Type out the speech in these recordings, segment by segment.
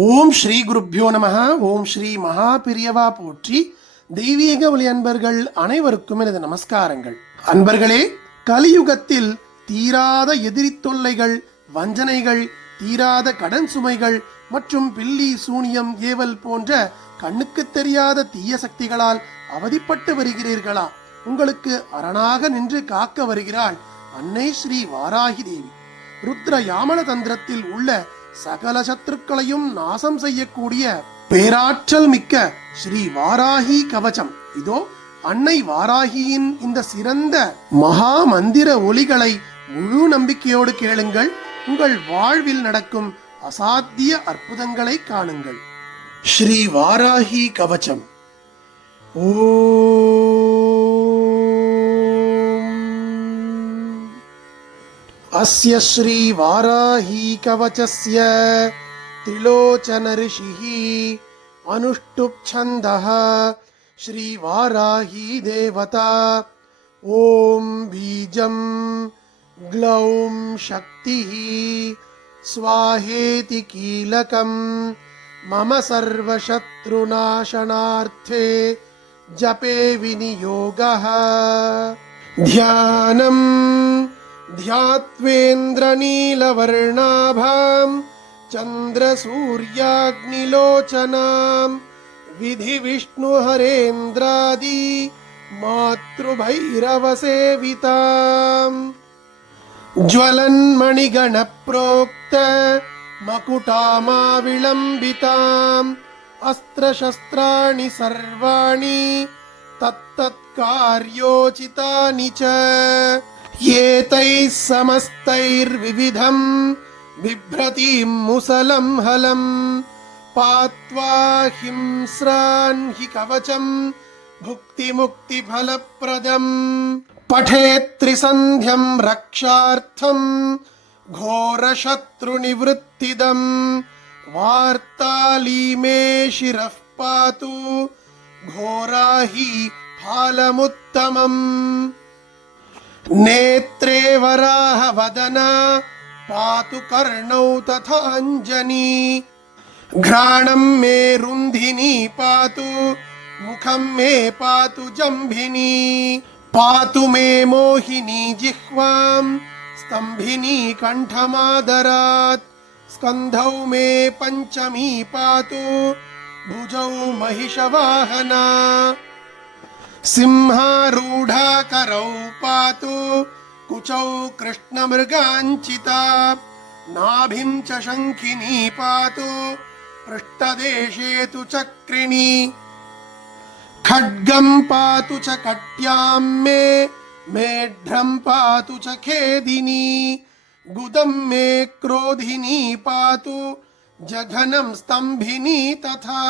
ஓம் ஸ்ரீ குருப்யோ நமஹ. ஓம் ஸ்ரீ மகா பிரியவா போற்றி. தெய்வீக ஒளி அன்பர்கள் அனைவருக்கும் எனது நமஸ்காரங்கள். அன்பர்களே, கலியுகத்தில் தீராத எதிரி தொல்லைகள், வஞ்சனைகள், தீராத கடன் சுமைகள் மற்றும் பில்லி சூனியம் ஏவல் போன்ற கண்ணுக்கு தெரியாத தீய சக்திகளால் அவதிப்பட்டு வருகிறீர்களா? உங்களுக்கு அரணாக நின்று காக்க வருகிறாள் அன்னை ஸ்ரீ வாராகி தேவி. ருத்ர யாமல தந்திரத்தில் உள்ள சகல சத்துருக்களையும் நாசம் செய்யக்கூடிய பேராற்றல் மிக்க ஸ்ரீ வாராகி கவசம். இதோ அன்னை வாராகியின் இந்த சிறந்த மகா மந்திர ஒலிகளை முழு நம்பிக்கையோடு கேளுங்கள். உங்கள் வாழ்வில் நடக்கும் அசாத்திய அற்புதங்களை காணுங்கள். ஸ்ரீ வாராகி கவசம். அஸ்ய ஸ்ரீ வாராஹி கவசஸ்ய திரிலோச்சன ரிஷிः அனுஷ்டுப் ಛந்தः ஸ்ரீ வாராஹி தேவதா. ஓம் பீஜம் க்ளௌம் சக்திः ஸ்வாஹேதி கீலகம் மம சர்வசத்ருநாசனார்த்தே ஜபே விநியோகः. த்யானம் ध्यात्वेन्द्रनीलवर्णाभां चन्द्रसूर्याग्निलोचनां विधि विष्णुहरेन्द्रादि मातृभैरवसेवितां ज्वलन्मणिगणप्रोक्त मकुटामाविलम्बिताम् अस्त्रशस्त्राणि सर्वाणि तत्तत्कार्योचितानि च एतैः समस्तैर्विविधं बिभ्रतीं मुसलं हलं पात्वा हिंस्रान् हि कवचं भुक्तिमुक्तिफलप्रदम्. पठेत् त्रिसन्ध्यं रक्षार्थं घोरशत्रुनिवृत्तिदं वार्तालीमे शिरः पातु घोराहि फालमुत्तमम्. नेत्रे वराह वदना पातु कर्णौ तथाञ्जनी घ्राणं मे रुन्धिनी पातु मुखं मे पातु जम्भिनी पातु मे मोहिनी जिह्वां स्तम्भिनी कण्ठमादरात् स्कन्धौ मे पञ्चमी पातु भुजौ महिषवाहना सिंहारूढ़ा करौ पातु कुचौ कृष्णमृगाञ्चिता नाभिं च शङ्खिनी पातु पृष्ठदेशे तु चक्रिणी खड्गं पातु च कट्यां मे मेढ्रं पातु च खेदिनी गुदं मे क्रोधिनी पातु जघनं स्तम्भिनी तथा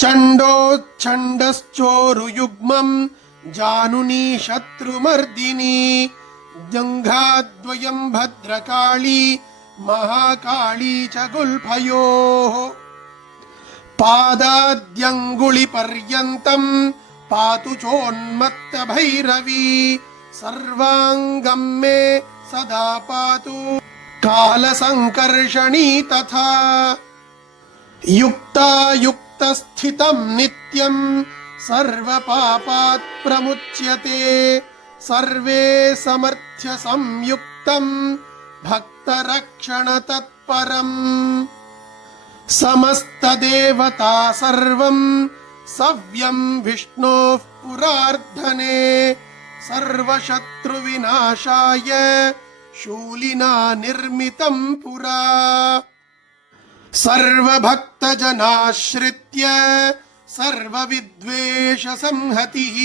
चण्डोच्छण्डश्चोरुयुग्मं जानुनी शत्रुमर्दिनी जङ्घाद्वयं भद्रकाली महाकाली च गुल्फयोः पादाद्यङ्गुलिपर्यन्तं पातु चोन्मत्तभैरवी सर्वाङ्गं मे सदा पातु कालसङ्कर्षणी तथा युक्तायुक्तस्थितं नित्यं सर्वपापात् प्रमुच्यते सर्वे समर्थ्य संयुक्तं भक्तरक्षणतत्परम् समस्तदेवता सर्वं सव्यं विष्णोः पुरार्धने सर्वशत्रुविनाशाय शूलिना निर्मितं पुरा सर्वभक्तजनाश्रित्य सर्वविद्वेषसंहतिः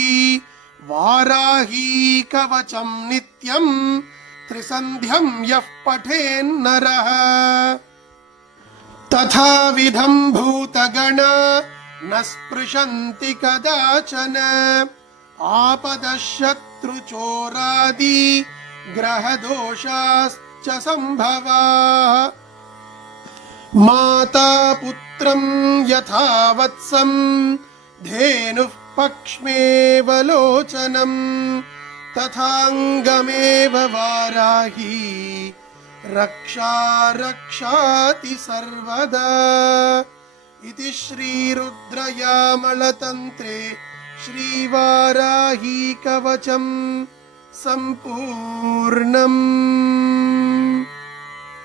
वाराही कवचं नित्यं त्रिसन्ध्यं यः पठेन्नरः तथाविधं भूतगणा न स्पृशन्ति कदाचन आपदः शत्रुचोरादि ग्रहदोषाश्च सम्भवाः माता पुत्रं यथा वत्सं धेनुः पक्ष्मेव लोचनं तथाङ्गमेव वाराही रक्षा रक्षाति सर्वदा इति श्रीरुद्रयामलतन्त्रे श्रीवाराही कवचम् சம்பூர்ணம்.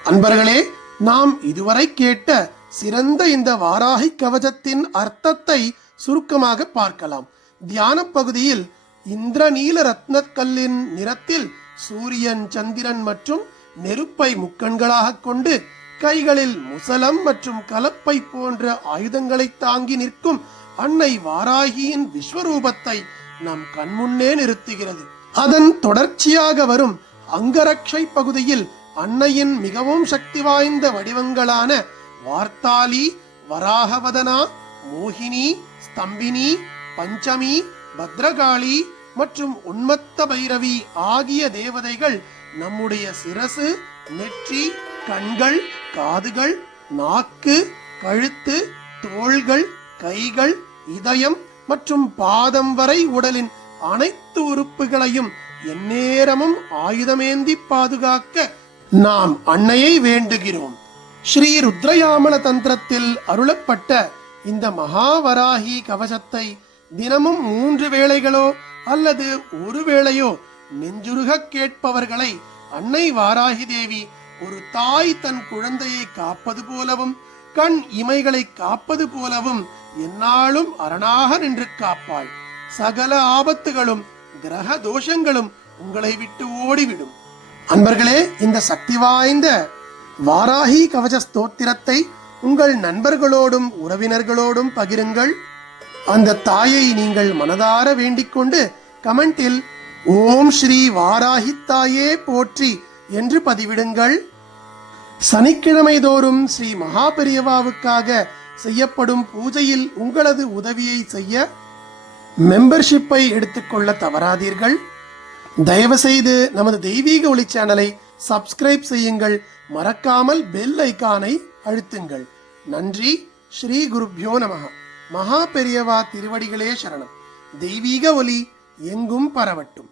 அன்பர்களே, நாம் இதுவரை கேட்ட சிறந்த இந்த வாராகி கவசத்தின் அர்த்தத்தை சுருக்கமாக பார்க்கலாம். தியான பகுதியில் இந்திரநீல ரத்னக்கல்லின் நிறத்தில் சூரியன், சந்திரன் மற்றும் நெருப்பை முக்கண்களாக கொண்டு கைகளில் முசலம் மற்றும் கலப்பை போன்ற ஆயுதங்களை தாங்கி நிற்கும் அன்னை வாராகியின் விஸ்வரூபத்தை நம் கண்முன்னே நிறுத்துகிறது. அதன் தொடர்ச்சியாக வரும் அங்கரக்ஷை பகுதியில் அன்னையின் மிகவும் சக்தி வாய்ந்த வடிவங்களான வார்த்தாலி, வராகவதனா, மோகினி, ஸ்தம்பினி, பஞ்சமி, பத்ரகாளி மற்றும் உன்மத்த பைரவி ஆகிய தேவதைகள் நம்முடைய சிரசு, நெற்றி, கண்கள், காதுகள், நாக்கு, கழுத்து, தோள்கள், கைகள், இதயம் மற்றும் பாதம் வரை உடலின் அனைத்து உறுப்புகளையும் எந்நேரமும் ஆயுதமேந்தி பாதுகாக்க நாம் அன்னையை வேண்டுகிறோம். ஸ்ரீ ருத்ரயாமல தந்திரத்தில் அருளப்பட்ட இந்த மகாவராகி கவசத்தை தினமும் 3 வேளைகளோ அல்லது ஒரு வேளையோ நெஞ்சுருக கேட்பவர்களை அன்னை வாராகி தேவி ஒரு தாய் தன் குழந்தையை காப்பது போலவும் கண் இமைகளை காப்பது போலவும் எந்நாளும் அரணாக நின்று காப்பாள். சகல ஆபத்துகளும் கிரக தோஷங்களும் உங்களை விட்டு ஓடிவிடும். அன்பர்களே, இந்த சக்தி வாய்ந்த வாராகி கவச ஸ்தோத்திரத்தை உங்கள் நண்பர்களோடும் உறவினர்களோடும் பகிருங்கள். அந்த தாயை நீங்கள் மனதார வேண்டிக் கொண்டு கமெண்டில் ஓம் ஸ்ரீ வாராகி தாயே போற்றி என்று பதிவிடுங்கள். சனிக்கிழமை தோறும் ஸ்ரீ மகா பெரியவாவுக்காக செய்யப்படும் பூஜையில் உங்களது உதவியை செய்ய மெம்பர்ஷிப்பை எடுத்துக்கொள்ள தவறாதீர்கள். தயவு செய்து நமது தெய்வீக ஒளி சேனலை சப்ஸ்கிரைப் செய்யுங்கள். மறக்காமல் பெல் ஐகானை அழுத்துங்கள். நன்றி. ஸ்ரீ குருப்யோ நமஹ. மகா பெரியவா திருவடிகளே சரணம். தெய்வீக ஒளி எங்கும் பரவட்டும்.